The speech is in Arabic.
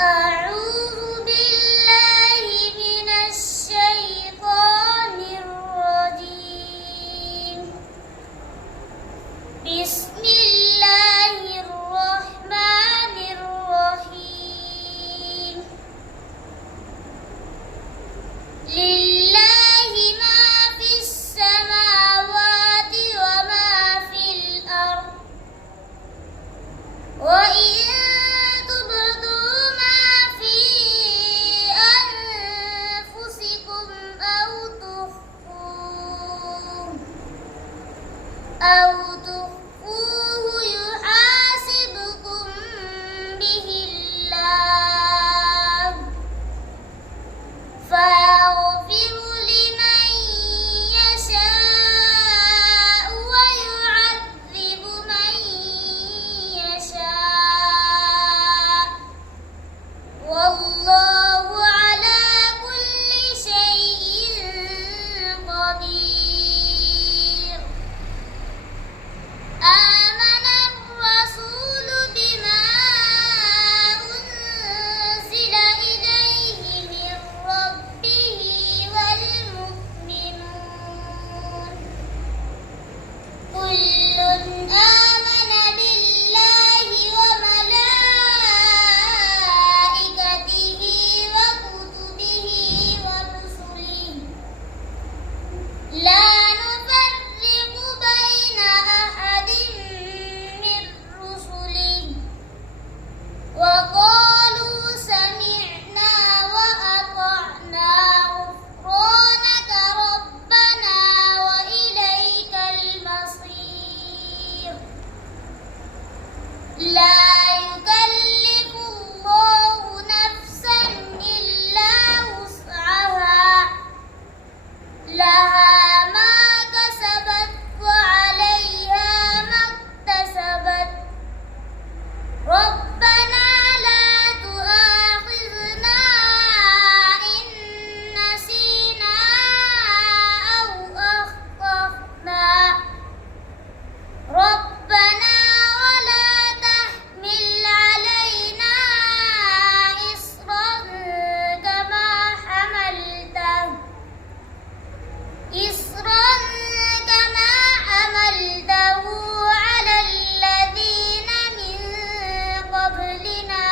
أعوذ بالله من الشيطان الرجيم. بسم الله الرحمن الرحيم. لله ما في السماوات وما في الأرض، وإن تبدوا ما في أنفسكم أو تخفوه يحاسبكم به الله، فيغفر لمن يشاء ويعذب من يشاء، والله على كل شيء قدير. آمن الرسول بما أنزل إليه من ربه والمؤمنون، كل آمن بالله وملائكته وكتبه ورسله، لا نفرق بين أحد من رسله، وقالوا سمعنا وأطعنا غفرانك ربنا وإليك المصير. لا يكلف الله نفسا إلا وسعها، لها ما كسبت وعليها ما اكتسبت. ربنا لا تؤاخذنا إن نسينا أو أخطأنا، ربنا ولا تحمل علينا إصرا كما حملته على الذين من قبلنا.